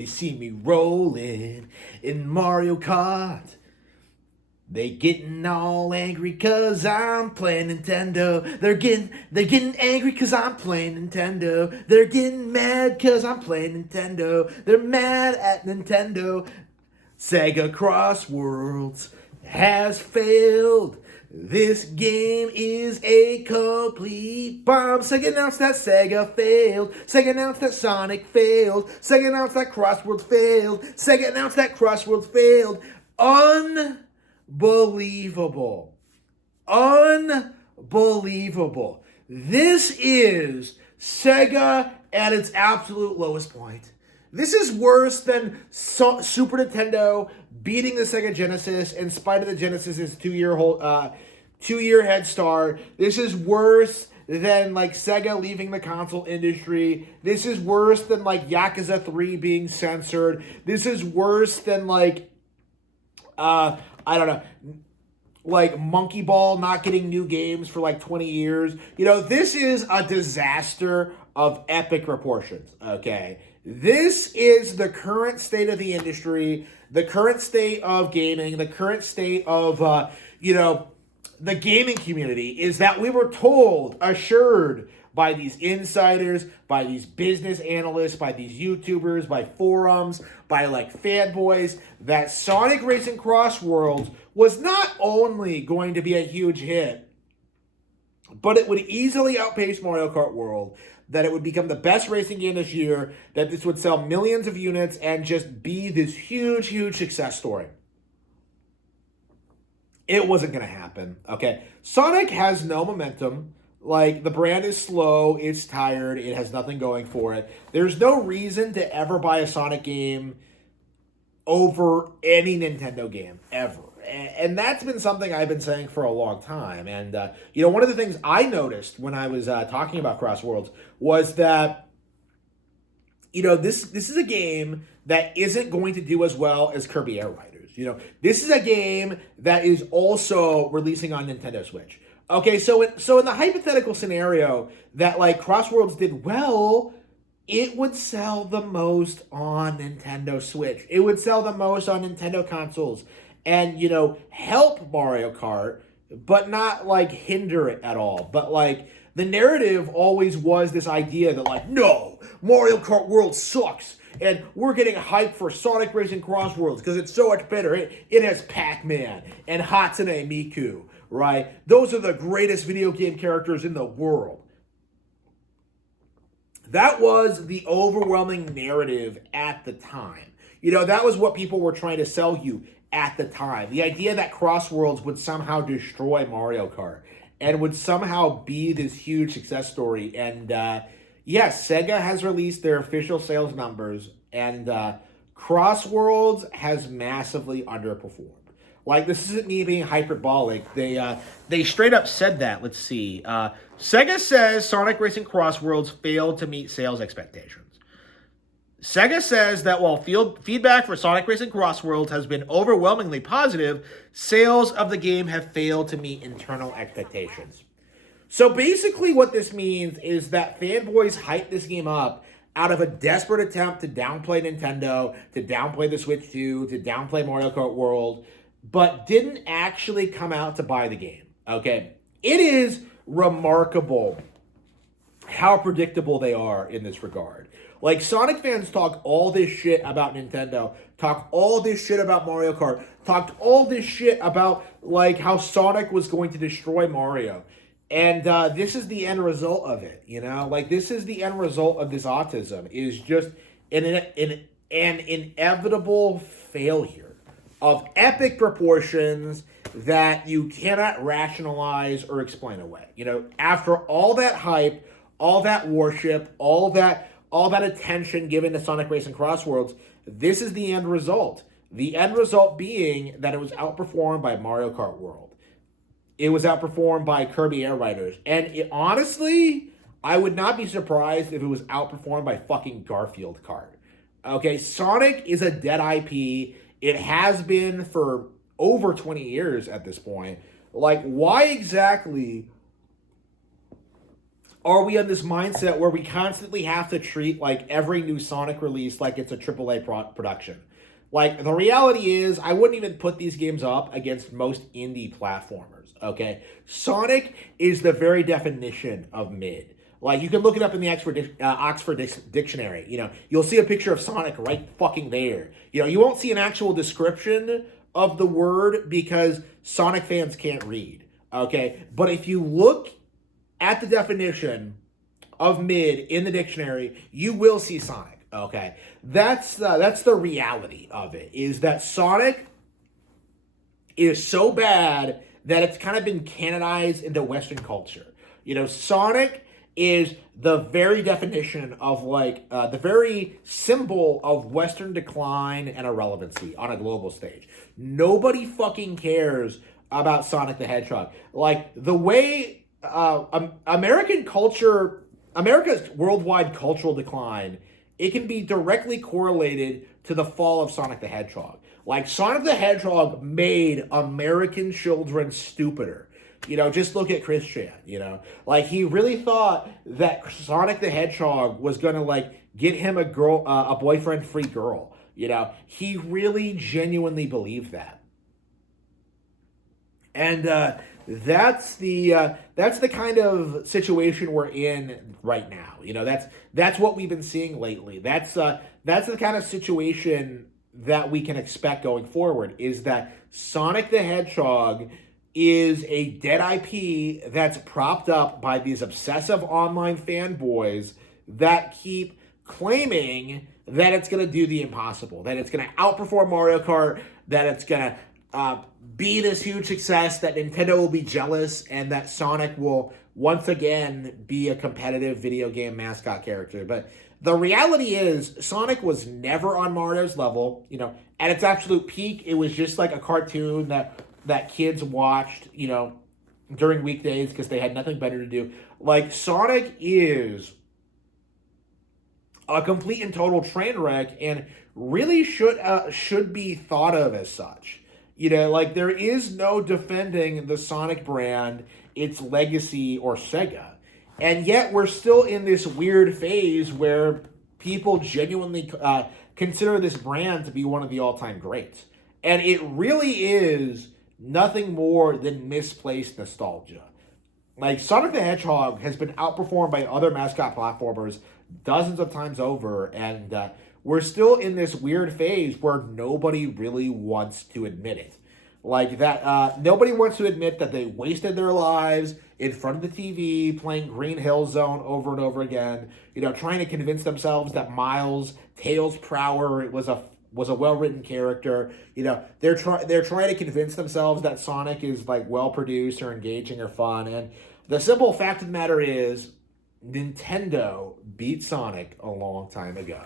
They see me rolling in Mario Kart. They getting all angry cause I'm playing Nintendo. They're getting angry cause I'm playing Nintendo. They're getting mad cause I'm playing Nintendo. They're mad at Nintendo. Sega Crossworlds has failed. This game is a complete bomb. Sega announced that Sega failed. Sega announced that Sonic failed. Sega announced that Crossworlds failed. Sega announced that Crossworlds failed. Unbelievable. Unbelievable. This is Sega at its absolute lowest point. This is worse than Super Nintendo beating the Sega Genesis in spite of the Genesis's two-year head start. This is worse than like Sega leaving the console industry. This is worse than like Yakuza 3 being censored. This is worse than like I don't know, like Monkey Ball not getting new games for like 20 years. You know, this is a disaster of epic proportions, okay? This is the current state of the industry, the current state of gaming, the current state of, the gaming community, is that we were told, assured by these insiders, by these business analysts, by these YouTubers, by forums, by like fanboys, that Sonic Racing Crossworlds was not only going to be a huge hit, but it would easily outpace Mario Kart World, that it would become the best racing game this year, that this would sell millions of units and just be this huge, huge success story. It wasn't going to happen, okay? Sonic has no momentum. Like, the brand is slow, it's tired, it has nothing going for it. There's no reason to ever buy a Sonic game over any Nintendo game, ever. And that's been something I've been saying for a long time. And, one of the things I noticed when I was talking about Crossworlds was that, this is a game that isn't going to do as well as Kirby Air Riders. This is a game that is also releasing on Nintendo Switch. Okay, so in the hypothetical scenario that, like, Crossworlds did well, it would sell the most on Nintendo Switch. It would sell the most on Nintendo consoles. And, help Mario Kart, but not, like, hinder it at all. But, like, the narrative always was this idea that, like, no, Mario Kart World sucks, and we're getting hyped for Sonic Racing Crossworlds because it's so much better. It has Pac-Man and Hatsune Miku, right? Those are the greatest video game characters in the world. That was the overwhelming narrative at the time. That was what people were trying to sell you at the time. The idea that Crossworlds would somehow destroy Mario Kart and would somehow be this huge success story. And yes, Sega has released their official sales numbers, and Crossworlds has massively underperformed. Like, this isn't me being hyperbolic. They straight up said that. Let's see. Sega says Sonic Racing Crossworlds failed to meet sales expectations. Sega says that while feedback for Sonic Racing Crossworlds has been overwhelmingly positive, sales of the game have failed to meet internal expectations. So basically what this means is that fanboys hyped this game up out of a desperate attempt to downplay Nintendo, to downplay the Switch 2, to downplay Mario Kart World, but didn't actually come out to buy the game, okay? It is remarkable how predictable they are in this regard. Like, Sonic fans talk all this shit about Nintendo, talk all this shit about Mario Kart, talked all this shit about, like, how Sonic was going to destroy Mario. And this is the end result of it, Like, this is the end result of this autism, is just an inevitable failure of epic proportions that you cannot rationalize or explain away. After all that hype, all that worship, all that attention given to Sonic Racing Crossworlds, this is the end result. The end result being that it was outperformed by Mario Kart World. It was outperformed by Kirby Air Riders. And honestly, I would not be surprised if it was outperformed by fucking Garfield Kart. Okay, Sonic is a dead IP. It has been for over 20 years at this point. Like, why exactly Are we on this mindset where we constantly have to treat like every new Sonic release like it's a AAA production? Like the reality is, I wouldn't even put these games up against most indie platformers. Okay, Sonic is the very definition of mid. Like you can look it up in the Oxford Dictionary. You know, you'll see a picture of Sonic right fucking there. You know, you won't see an actual description of the word because Sonic fans can't read. Okay, but if you look at the definition of mid in the dictionary, you will see Sonic. Okay, that's the reality of it. Is that Sonic is so bad that it's kind of been canonized into Western culture. You know, Sonic is the very definition of like the very symbol of Western decline and irrelevancy on a global stage. Nobody fucking cares about Sonic the Hedgehog. Like the way American culture, America's worldwide cultural decline, it can be directly correlated to the fall of Sonic the Hedgehog. Like Sonic the Hedgehog made American children stupider. You know, just look at Chris Chan, you know. Like he really thought that Sonic the Hedgehog was gonna like get him a girl, a boyfriend-free girl. You know, he really genuinely believed that. And that's the kind of situation we're in right now. You know, that's what we've been seeing lately. That's the kind of situation that we can expect going forward. Is that Sonic the Hedgehog is a dead IP that's propped up by these obsessive online fanboys that keep claiming that it's going to do the impossible, that it's going to outperform Mario Kart, that it's going to be this huge success, that Nintendo will be jealous, and that Sonic will once again be a competitive video game mascot character. But the reality is, Sonic was never on Mario's level. You know, at its absolute peak, it was just like a cartoon that kids watched, you know, during weekdays because they had nothing better to do. Like, Sonic is a complete and total train wreck and really should be thought of as such. You know, like there is no defending the Sonic brand, its legacy, or Sega. And yet we're still in this weird phase where people genuinely consider this brand to be one of the all-time greats. And it really is nothing more than misplaced nostalgia. Like, Sonic the Hedgehog has been outperformed by other mascot platformers dozens of times over, and we're still in this weird phase where nobody really wants to admit it. Like, that, nobody wants to admit that they wasted their lives in front of the TV playing Green Hill Zone over and over again, you know, trying to convince themselves that Miles, Tails Prower, was a well-written character. You know, they're trying to convince themselves that Sonic is like well-produced or engaging or fun. And the simple fact of the matter is, Nintendo beat Sonic a long time ago.